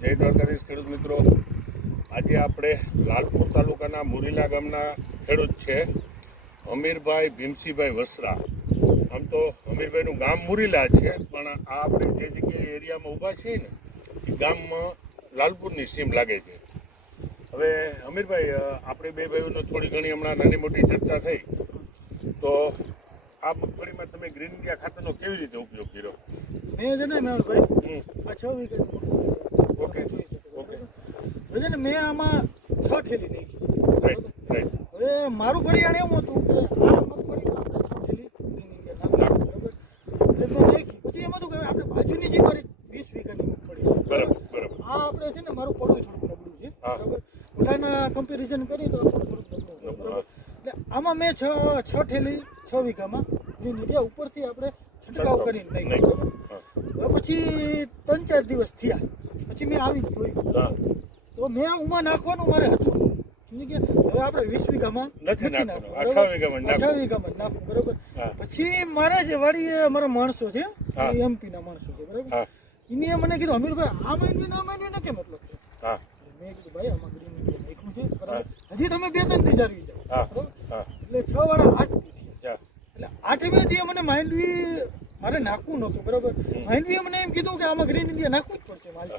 જય દ્વારકાધીશ ખેડૂત મિત્રો, આજે આપણે લાલપુર તાલુકાના મુરીલા ગામના ખેડૂત છે અમીરભાઈ ભીમસિંહભાઈ વસરા. આમ તો અમીરભાઈનું ગામ મુરીલા છે, પણ આ આપણે જે જગ્યાએ એરિયામાં ઊભા છીએ ને એ ગામમાં લાલપુરની સીમ લાગે છે. હવે અમીરભાઈ, આપણે બે ભાઈઓનો થોડી ઘણી હમણાં નાની મોટી ચર્ચા થઈ, તો આ મગફળીમાં તમે ગ્રીન ઇન્ડિયા ખાતરનો કેવી રીતે ઉપયોગ કર્યો? મેં છે ને મેહુલભાઈ આ 6 વીઘા ઓકે ઓકે હવે છે ને મેં આમાં 6 ઠેલી નાખી. Right right. હવે મારું પરિણામ એવું હતું કે આ મગફળી આપણે 6 ઠેલી નાખી બરાબર, એટલે મેં નાખી. પછી એમાં તો કે આપણે બાજુની જે મારી 20 વીઘાની મગફળી છે બરાબર બરાબર. આ આપણે છે ને મારું પડું થોડું નબળું છે બરાબર, ઓલાના કમ્પેરિઝન કરી તો થોડું નબળું બરાબર. એટલે આમાં મેં 6 ઠેલી 6 વીઘામાં ગ્રીન ઇન્ડિયા ઉપરથી આપણે છંટકાવ કરીને નાખી બરાબર. હવે પછી 3-4 દિવસ થયા પછી મેં આવી જોયું તો મેં ઉમાં નાખવાનું મારે હતું કે હવે આપણે 20 વીઘામાં નથી નાખવાનું, 6 વીઘામાં નાખવું બરાબર. પછી મારા જે વાડી અમારા માણસો છે એમપી ના માણસો છે બરાબર, એને મને કીધું અમીરભાઈ આ માંડવી ને કેમ મતલબ મેં કીધું ભાઈ આમાં ગ્રીન ઇન્ડિયા નાખ્યું છે બરાબર, હજી તમે 2-3 દી જાળવી જાઓ બરાબર. એટલે 6 વાળા 8 થયા, એટલે 8મી દી મને માંડવી મારે નાખવું નહોતું બરાબર. માંડવીએ મને એમ કીધું કે આમાં ગ્રીન ઇન્ડિયા નાખવું જ પડશે મારે.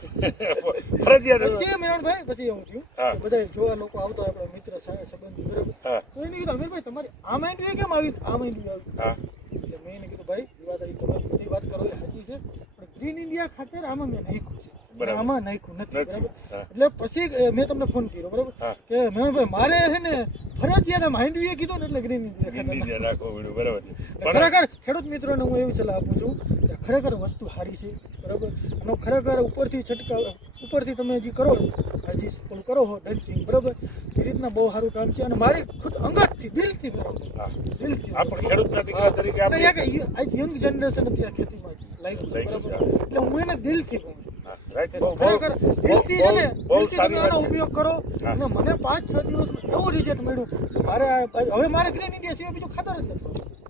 પછી મેરણભાઈ પછી એવું થયું બધા જોવા લોકો આવતા આપણા મિત્ર સંબંધી બરાબર, તો એને કીધું અમીરભાઈ તમારી આ માંડવી કેમ આવી, આ માંડવી આવી. એટલે મેં એને કીધું ભાઈ એ વાત તમારી બધી વાત કરો એ સાચી છે, પણ ગ્રીન ઇન્ડિયા ખાતર આમાં મેં નાખ્યું છે, આમાં નાખ્યું નથી બરાબર. એટલે પછી મેં તમને ફોન કર્યો બરાબર કે મેરણભાઈ મારે છે ને ફરજિયાત માંડવીએ કીધું ને એટલે ગ્રીન ઇન્ડિયા નાખવું બરાબર. ખરેખર ખેડૂત મિત્રોને હું એવી સલાહ આપું છું કે ખરેખર વસ્તુ સારી છે બરાબર. અને ખરેખર ઉપરથી છંટકાવ ઉપરથી તમે હજી કરો હજી ઓલું કરો હો ડંચિંગ બરાબર, એ રીતના બહુ સારું કામ છે. અને મારી ખુદ અંગતથી દિલથી બરાબર દિલથી આપણે ખેડૂતના દીકરા તરીકે આપણે આજ યંગ જનરેશન અત્યારે ખેતીમાં લાગ્યું બરાબર, એટલે હું એને દિલથી કહું ખરેખર દિલથી છે ને દિલથી તમે આનો ઉપયોગ કરો. અને મને 5-6 દિવસ એવું રિઝલ્ટ મળ્યું મારે હવે મારે ગ્રીન ઇન્ડિયા સિવાય બીજું ખાતર જ નથી.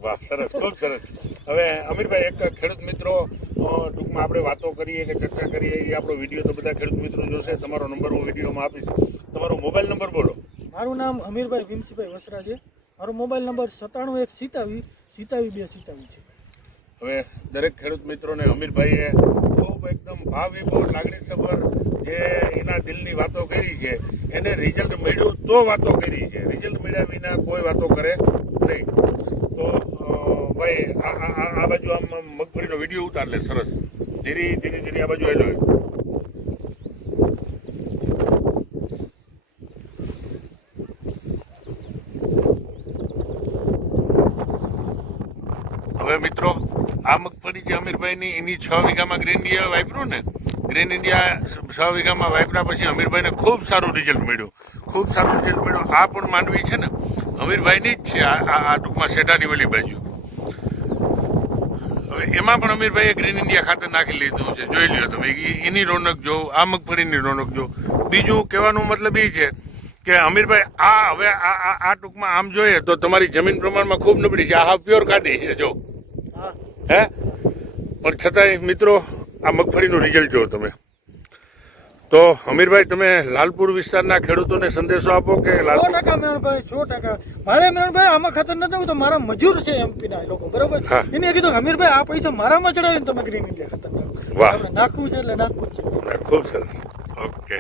વાહ, સરસ, ખૂબ સરસ. હવે અમીરભાઈ, એક ખેડૂત મિત્રો ટૂંકમાં આપણે વાતો કરીએ કે ચર્ચા કરીએ, એ આપણો વિડીયો તો બધા ખેડૂત મિત્રો જોશે. તમારો નંબર હું વિડીયોમાં આપીશ, તમારો મોબાઈલ નંબર બોલો. મારું નામ અમીરભાઈ ભીમસિંહભાઈ વસરા છે, મારો મોબાઈલ નંબર 9717272227 છે. હવે દરેક ખેડૂત મિત્રોને અમીરભાઈએ ખૂબ એકદમ ભાવવિભોર લાગણીસભર જે એના દિલની વાતો કરી છે, એને રિઝલ્ટ મળ્યું તો વાતો કરી છે, રિઝલ્ટ મળ્યા વિના કોઈ વાતો કરે નહીં. તો ભાઈ આ બાજુ આમ મગફળીનો વિડીયો ઉતાર લે, સરસ. ધીરે ધીરે આ બાજુ હેલો. હવે મિત્રો, આ મગફળી જે અમીરભાઈની એની 6 વીઘામાં ગ્રીન ઇન્ડિયા વાપર્યું ને, ગ્રીન ઇન્ડિયા 6 વીઘામાં વાપર્યા પછી અમીરભાઈને ખૂબ સારું રિઝલ્ટ મળ્યું, ખૂબ સારું રિઝલ્ટ મળ્યું. આ પણ માંડવી છે ને અમીરભાઈની જ છે, આ ટૂંકમાં શેઢાની ઓલી બાજુ. હવે એમાં પણ અમીરભાઈએ ગ્રીન ઇન્ડિયા ખાતર નાખી લીધું છે, જોઈ લ્યો તમે. એની રોનક જો, આ મગફળીની રોનક જો. બીજું કહેવાનો મતલબ એ છે કે અમીરભાઈ આ હવે આ ટૂંકમાં આમ જોઈએ તો તમારી જમીન પ્રમાણમાં ખૂબ નબળી છે, આ પ્યોર કાઢી છે જો હે, પણ છતાંય મિત્રો આ મગફળીનું રિઝલ્ટ જો તમે. તો અમીરભાઈ, તમે લાલપુર વિસ્તારના ખેડૂતોને સંદેશો આપો કે 100% મેરણભાઈ 100%. મારે મેરણભાઈ આમાં ખાતર ન દઉં તો મારા મજૂર છે એમપીના લોકો બરાબર, એને કીધું અમીરભાઈ આ પૈસા મારામાં ચડાવીને તમે ગ્રીન ઇન્ડિયા ખાતર નાખો. નાખવું છે એટલે નાખવું જ છે. ખૂબ સરસ. ઓકે.